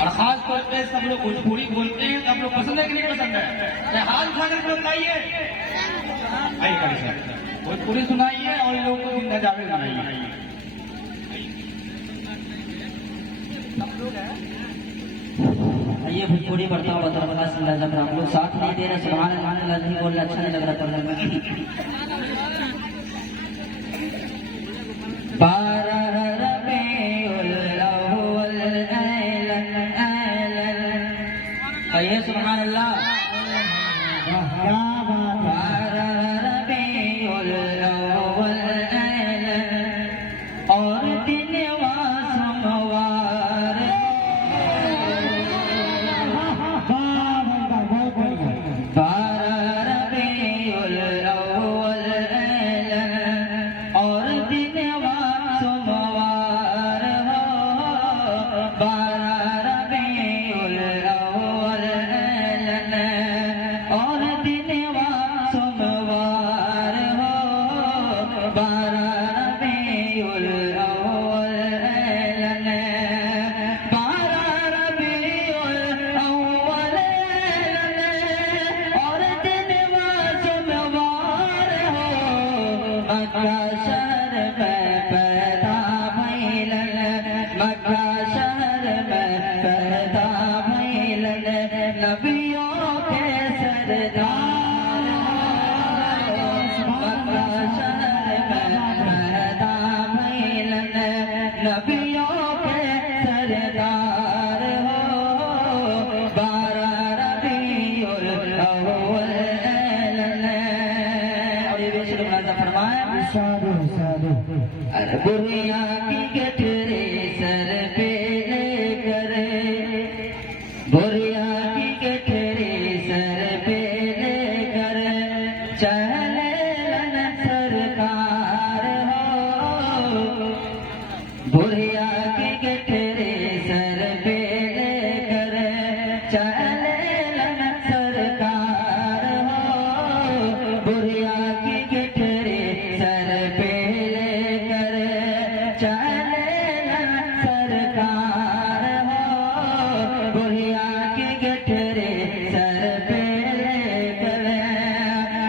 और खास तौर पे सब लोग भोजपुरी बोलते हैं तो आप लोग पसंद है कि नहीं पसंद है? हाथ उठा कर बताइए। भोजपुरी सुनाइए और लोगों को जिंदा जावेद सुनाइए। ये भोजपुरी बढ़ता हुआ तरफ हम लोग साथ नहीं दे रहे, सुभान अल्लाह नहीं बोल रहे, अच्छा नहीं लग रहा पढ़ने में। कहिए सुभान अल्लाह। और दिन सोमवार और दिन सोमवार हो 12 रबीउल अव्वल और दिन सोमवार हो 12 रबीउल अव्वल 12 रबीउल अव्वल और दिन सोमवार हो मक्का शहर में पैदा भइलन, मक्का शहर में पैदा भइलन नबियों के सरदार। मक्का शहर में पैदा भइलन नबियों के सरदार हो 12 रबीउल अव्वल। और ये बेशुद्ध मुलाज़ा फरमाए बुढ़िया की गठरी सर पे लेकर, बुढ़िया की गठरी सर पे लेकर चले सरकार हो। बुढ़िया की गठरी सर पे लेकर चले सरकार हो। बुढ़िया की गठरी सर पे चले सरकार हो। बुढ़िया की गठरी सर पे लेकर,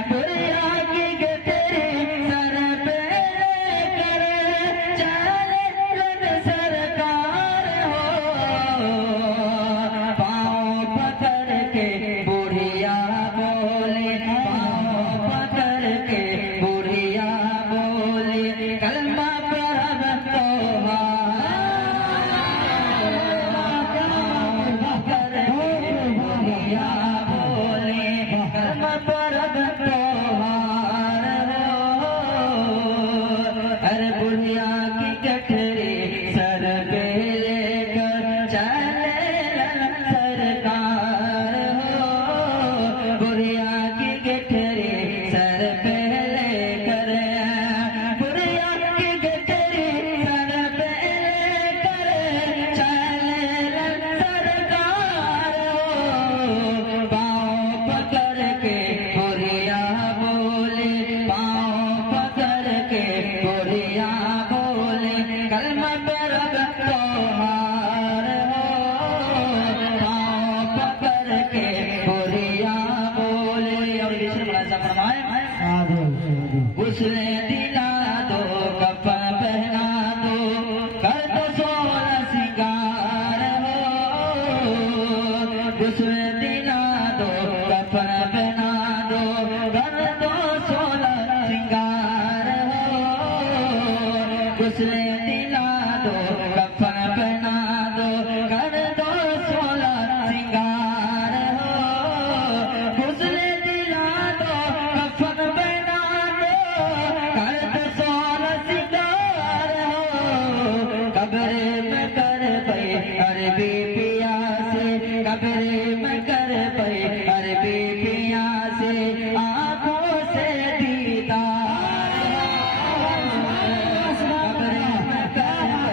बुढ़िया की गठरी सर पे लेकर चले सरकार हो। पाँव पकड़ के बुढ़िया बोले, पाँव पकड़ के बुढ़िया बोले कलमा परब बुढ़िया बोले कलमा परब त्योहार हो। अरे बुढ़िया की गठरी सर पे लेकर चले सरकार हो। बुढ़िया की गठरी सर पे लेकर, बुढ़िया की गठरी सर पे लेकर चले सरकार हो। पाँव पकड़ के बुढ़िया बोले, पाँव पकड़ के बुढ़िया बोले कलमा परब त्योहार हो। पाँव पकड़ के बुढ़िया बोले। और दूसरे मुलाज़ा फरमाए उसने दिला दो कफन पहना दो कर दो 16 सिंगार हो। उसने दिला दो कफन पहना दो कर दो 16 सिंगार हो। उसने दिला दो कफन पहना दो कर दो 16 सिंगार हो। उसने दिला दो कफन पहना दो कर दो 16 सिंगार हो। कब्रे में कर पे अरबी पिया से, कब्रे में कर पे अरबी पिया से आंखों से दीदार। कब्रे में कर पे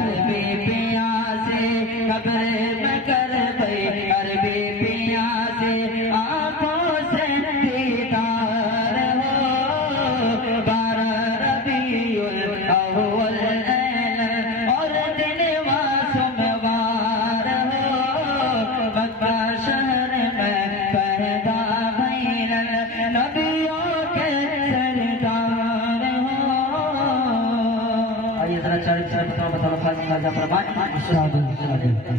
अरबी पिया से, कब्रे में कर पे अरबी पिया से आंखों से दीदार हो। 12 रबीउल अव्वल और दिन सोमवार तरह चरित्र बताओ बताओ